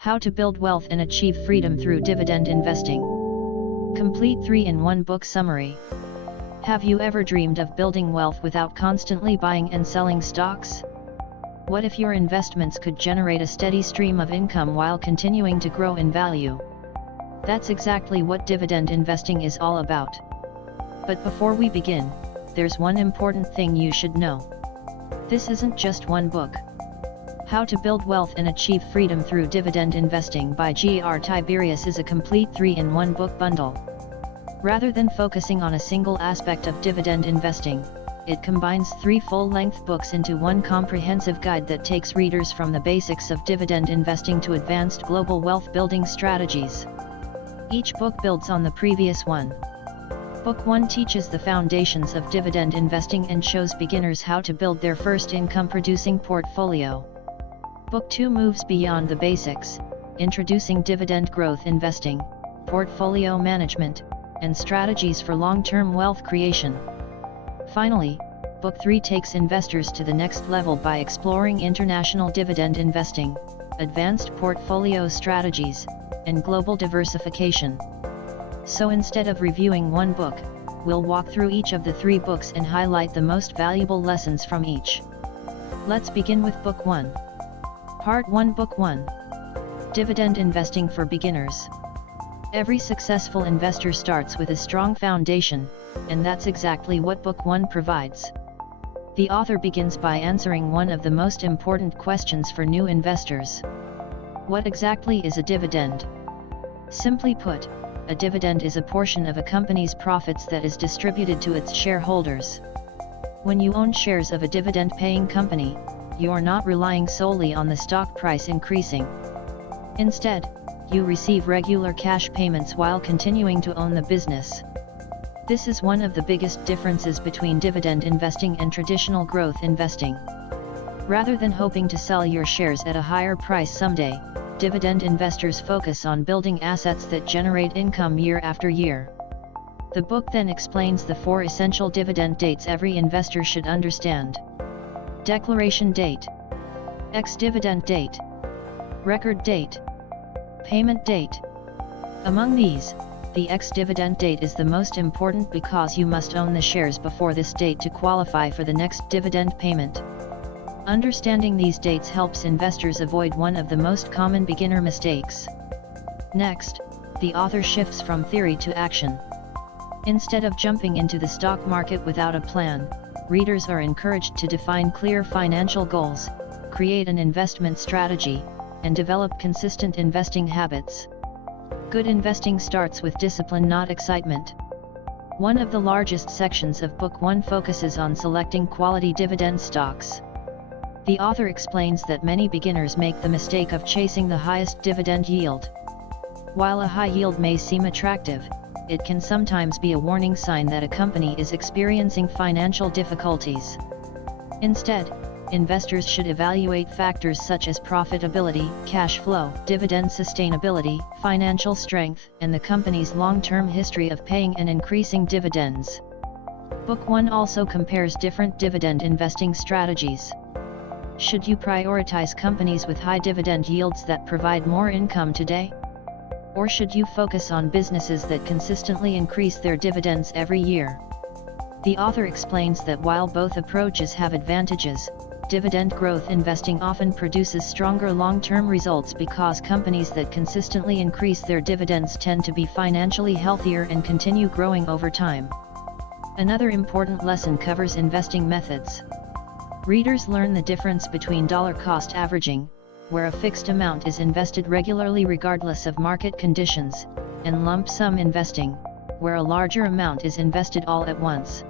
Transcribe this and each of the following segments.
How to Build Wealth and Achieve Freedom Through Dividend Investing. Complete 3-in-1 book summary. Have you ever dreamed of building wealth without constantly buying and selling stocks? What if your investments could generate a steady stream of income while continuing to grow in value? That's exactly what dividend investing is all about. But before we begin, there's one important thing you should know. This isn't just one book. How to Build Wealth and Achieve Freedom Through Dividend Investing by Gr. Tiberius is a complete 3-in-1 book bundle. Rather than focusing on a single aspect of dividend investing, it combines 3 full-length books into one comprehensive guide that takes readers from the basics of dividend investing to advanced global wealth-building strategies. Each book builds on the previous one. Book 1 teaches the foundations of dividend investing and shows beginners how to build their first income-producing portfolio. Book 2 moves beyond the basics, introducing dividend growth investing, portfolio management, and strategies for long-term wealth creation. Finally, Book 3 takes investors to the next level by exploring international dividend investing, advanced portfolio strategies, and global diversification. So instead of reviewing one book, we'll walk through each of the 3 books and highlight the most valuable lessons from each. Let's begin with Book 1. Part 1 Book 1. Dividend Investing for Beginners. Every successful investor starts with a strong foundation, and that's exactly what Book 1 provides. The author begins by answering one of the most important questions for new investors. What exactly is a dividend? Simply put, a dividend is a portion of a company's profits that is distributed to its shareholders. When you own shares of a dividend-paying company, you're not relying solely on the stock price increasing. Instead, you receive regular cash payments while continuing to own the business. This is one of the biggest differences between dividend investing and traditional growth investing. Rather than hoping to sell your shares at a higher price someday, dividend investors focus on building assets that generate income year after year. The book then explains the 4 essential dividend dates every investor should understand. Declaration date, ex-dividend date, record date, payment date. Among these, the ex-dividend date is the most important because you must own the shares before this date to qualify for the next dividend payment. Understanding these dates helps investors avoid one of the most common beginner mistakes. Next, the author shifts from theory to action. Instead of jumping into the stock market without a plan, readers are encouraged to define clear financial goals, create an investment strategy, and develop consistent investing habits. Good investing starts with discipline, not excitement. One of the largest sections of Book 1 focuses on selecting quality dividend stocks. The author explains that many beginners make the mistake of chasing the highest dividend yield. While a high yield may seem attractive, it can sometimes be a warning sign that a company is experiencing financial difficulties. Instead, investors should evaluate factors such as profitability, cash flow, dividend sustainability, financial strength, and the company's long-term history of paying and increasing dividends. Book 1 also compares different dividend investing strategies. Should you prioritize companies with high dividend yields that provide more income today? Or should you focus on businesses that consistently increase their dividends every year? The author explains that while both approaches have advantages, dividend growth investing often produces stronger long-term results because companies that consistently increase their dividends tend to be financially healthier and continue growing over time. Another important lesson covers investing methods. Readers learn the difference between dollar cost averaging, where a fixed amount is invested regularly regardless of market conditions, and lump sum investing, where a larger amount is invested all at once.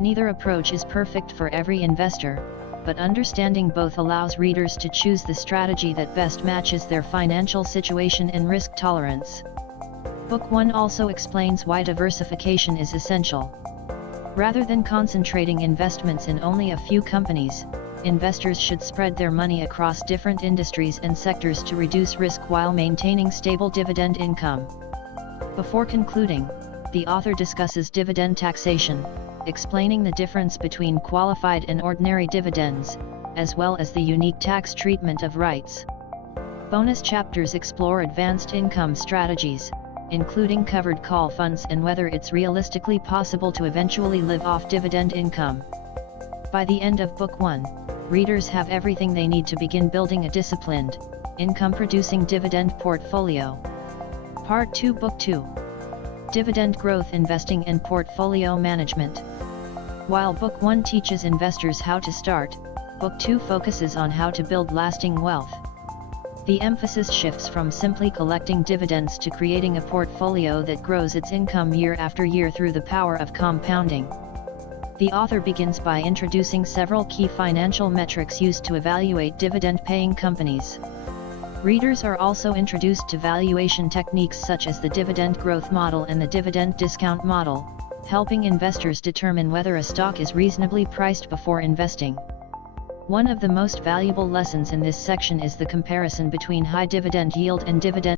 Neither approach is perfect for every investor, but understanding both allows readers to choose the strategy that best matches their financial situation and risk tolerance. Book 1 also explains why diversification is essential. Rather than concentrating investments in only a few companies, investors should spread their money across different industries and sectors to reduce risk while maintaining stable dividend income. Before concluding, the author discusses dividend taxation, explaining the difference between qualified and ordinary dividends, as well as the unique tax treatment of REITs. Bonus chapters explore advanced income strategies, including covered call funds and whether it's realistically possible to eventually live off dividend income. By the end of Book 1, readers have everything they need to begin building a disciplined, income-producing dividend portfolio. Part 2 Book 2. Dividend Growth Investing and Portfolio Management. While Book 1 teaches investors how to start, Book 2 focuses on how to build lasting wealth. The emphasis shifts from simply collecting dividends to creating a portfolio that grows its income year after year through the power of compounding. The author begins by introducing several key financial metrics used to evaluate dividend-paying companies. Readers are also introduced to valuation techniques such as the dividend growth model and the dividend discount model, helping investors determine whether a stock is reasonably priced before investing. One of the most valuable lessons in this section is the comparison between high dividend yield and dividend